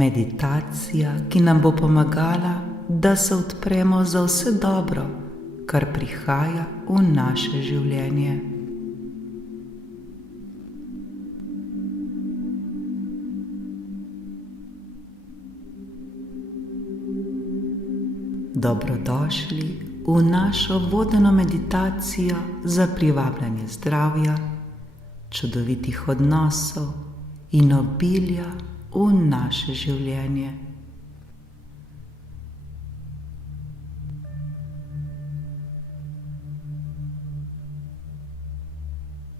Meditacija, ki nam bo pomagala, da se odpremo za vse dobro, kar prihaja v naše življenje. Dobrodošli v našo vodeno meditacijo za privabljanje zdravja, čudovitih odnosov in obilja v naše življenje.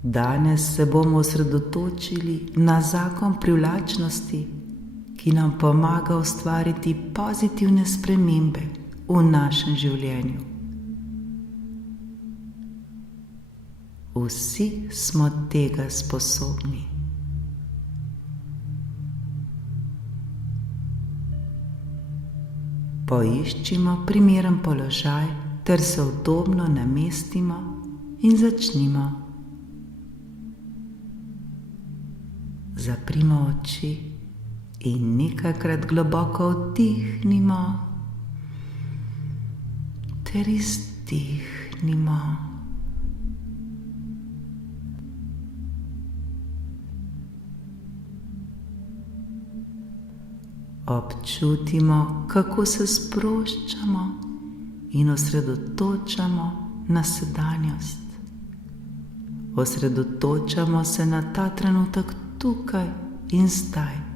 Danes se bomo osredotočili na zakon privlačnosti, ki nam pomaga ustvariti pozitivne spremembe v našem življenju. Vsi smo tega sposobni. Poiščimo primeren položaj ter se udobno namestimo in začnimo. Zaprimo oči in nekajkrat globoko vdihnimo ter izdihnimo. Občutimo, kako se sproščamo in osredotočamo na sedanjost. Osredotočamo se na ta trenutek tukaj in zdaj.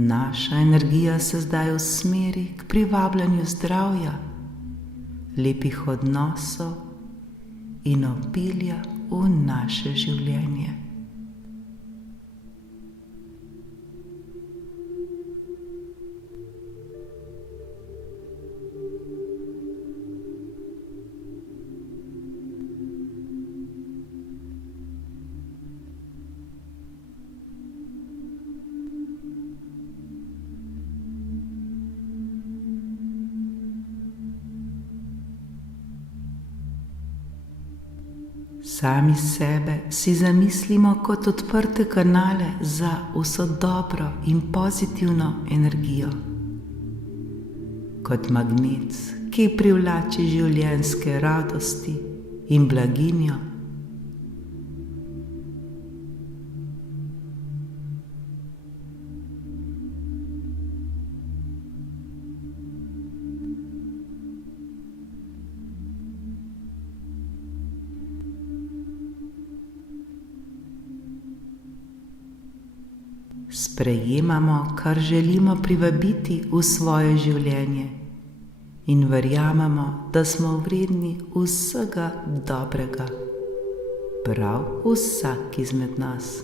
Naša energija se zdaj usmeri k privabljanju zdravja, lepih odnosov in obilja v naše življenje. Sami sebe si zamislimo kot odprte kanale za vso dobro in pozitivno energijo. Kot magnet, ki privlači življenjske radosti in blaginjo. Sprejemamo, kar želimo privabiti v svoje življenje in verjamemo, da smo vredni vsega dobrega, prav vsak izmed nas.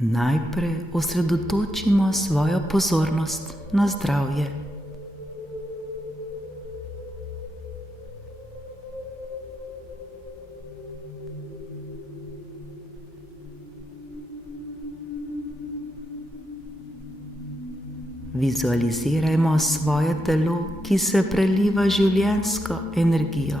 Najprej osredotočimo svojo pozornost na zdravje. Vizualizirajmo svoje telo, ki se preliva življenjsko energijo.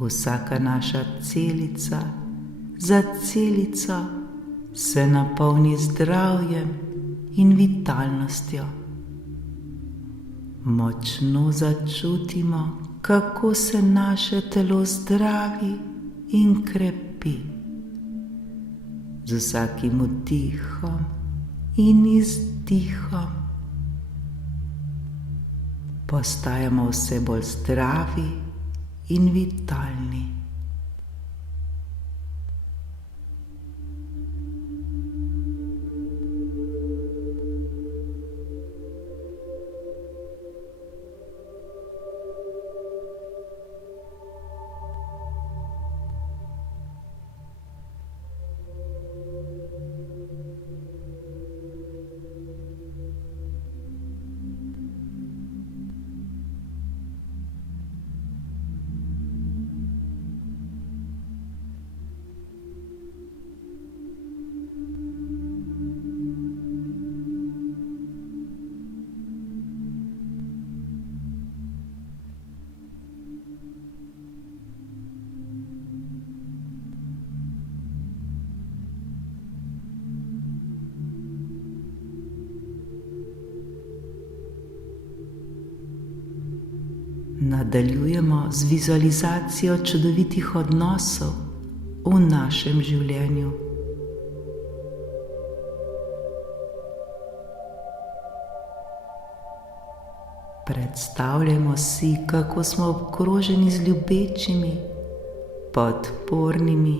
Vsaka naša celica za celico se napolni zdravjem in vitalnostjo. Močno začutimo, kako se naše telo zdravi in krepi. Z vsakim vdihom in izdihom postajamo vse bolj zdravi in vitalni. Nadaljujemo z vizualizacijo čudovitih odnosov v našem življenju. Predstavljamo si, kako smo obkroženi z ljubečimi, podpornimi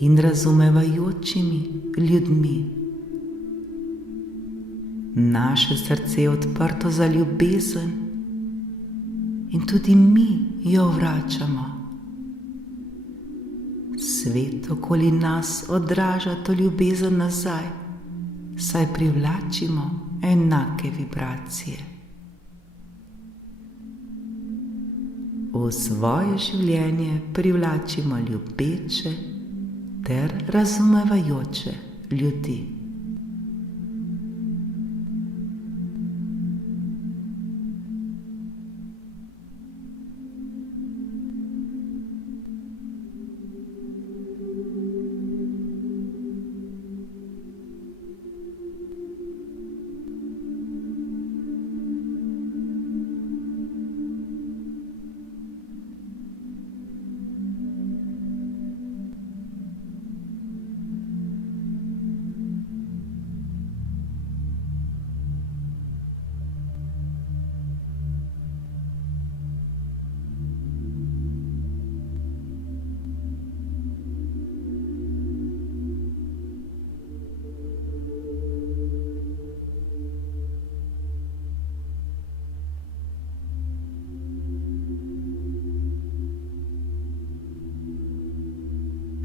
in razumevajočimi ljudmi. Naše srce je odprto za ljubezen in tudi mi jo vračamo. Svet okoli nas odraža to ljubezen nazaj, saj privlačimo enake vibracije. V svoje življenje privlačimo ljubeče ter razumevajoče ljudi.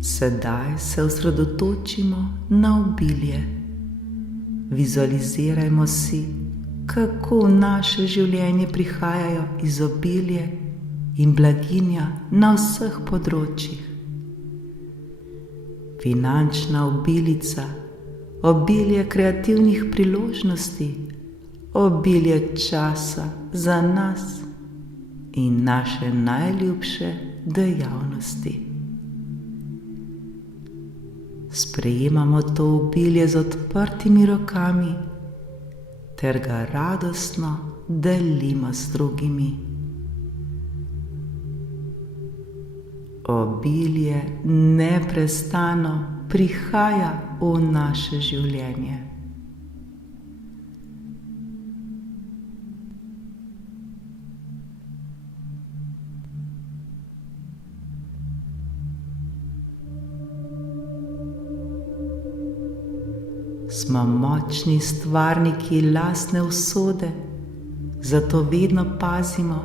Sedaj se osredotočimo na obilje. Vizualizirajmo si, kako v naše življenje prihajajo izobilje in blaginja na vseh področjih. Finančna obilica, obilje kreativnih priložnosti, obilje časa za nas in naše najljubše dejavnosti. Sprejemamo to obilje z odprtimi rokami ter ga radostno delimo z drugimi. Obilje neprestano prihaja v naše življenje. Smo močni stvarniki lastne usode, zato vedno pazimo,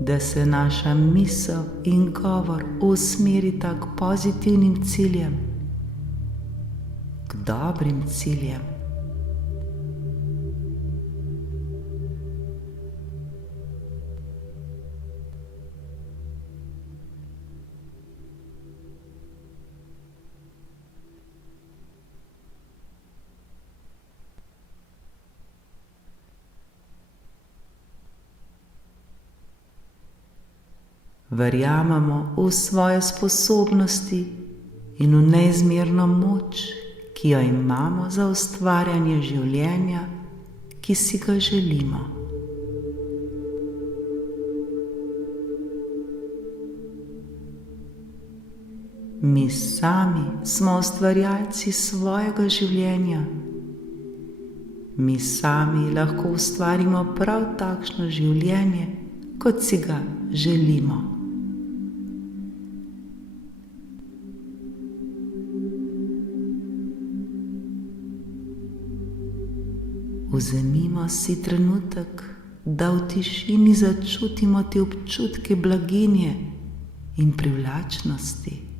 da se naša misel in govor usmerita k pozitivnim ciljem, k dobrim ciljem. Verjamemo v svoje sposobnosti in v neizmerno moč, ki jo imamo za ustvarjanje življenja, ki si ga želimo. Mi sami smo ustvarjalci svojega življenja. Mi sami lahko ustvarimo prav takšno življenje, kot si ga želimo. Vzemimo si trenutek, da v tišini začutimo te občutke blaginje in privlačnosti.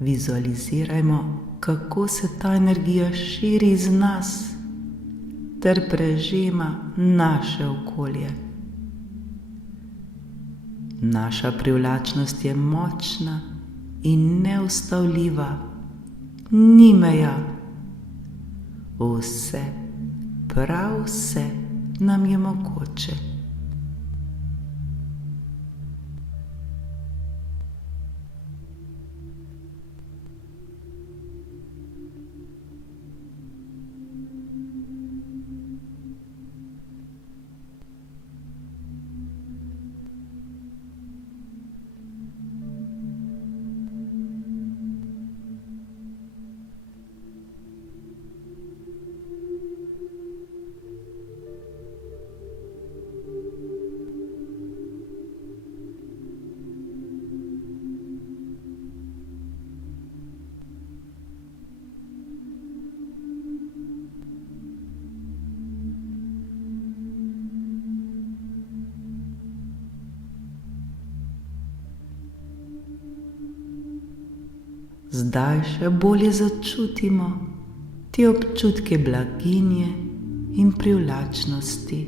Vizualizirajmo, kako se ta energija širi iz nas ter prežema naše okolje. Naša privlačnost je močna in neustavljiva, ni meja. Vse, prav vse nam je mogoče. Zdaj še bolje začutimo te občutke blaginje in privlačnosti.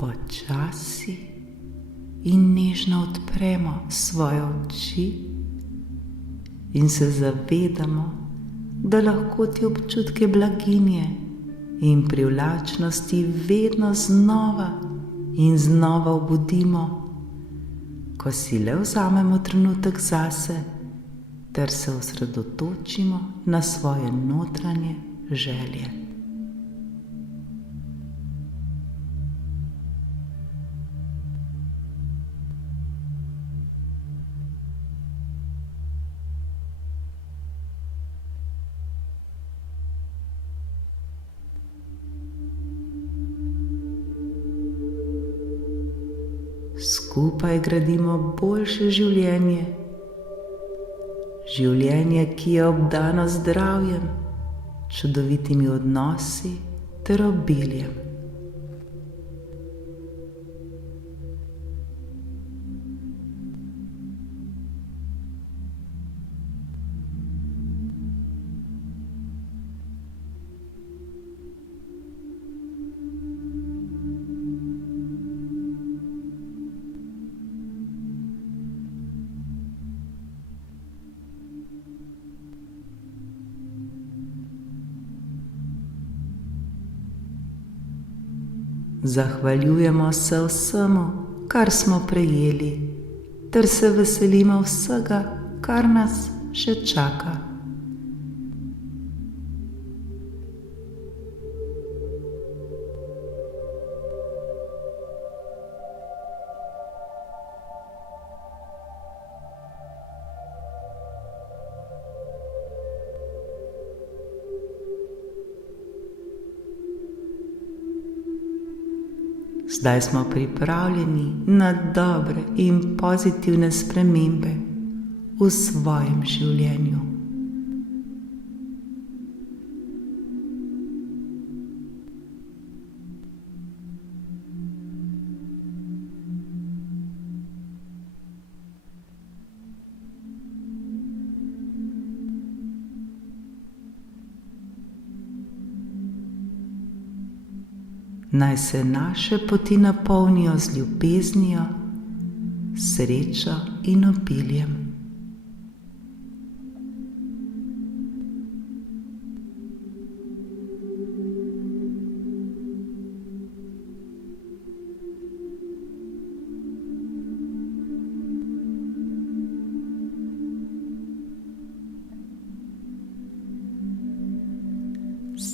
Počasi in nežno odpremo svoje oči in se zavedamo, da lahko te občutke blaginje in privlačnosti vedno znova in znova obudimo, ko si le vzamemo trenutek zase ter se osredotočimo na svoje notranje želje. Skupaj gradimo boljše življenje, življenje, ki je obdano z zdravjem, čudovitimi odnosi ter obiljem. Zahvaljujemo se vsemu, kar smo prejeli, ter se veselimo vsega, kar nas še čaka. Zdaj smo pripravljeni na dobre in pozitivne spremembe v svojem življenju. Naj se naše poti napolnijo z ljubeznijo, srečo in obiljem.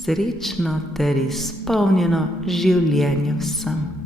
Srečno ter izpolnjeno življenje vsem.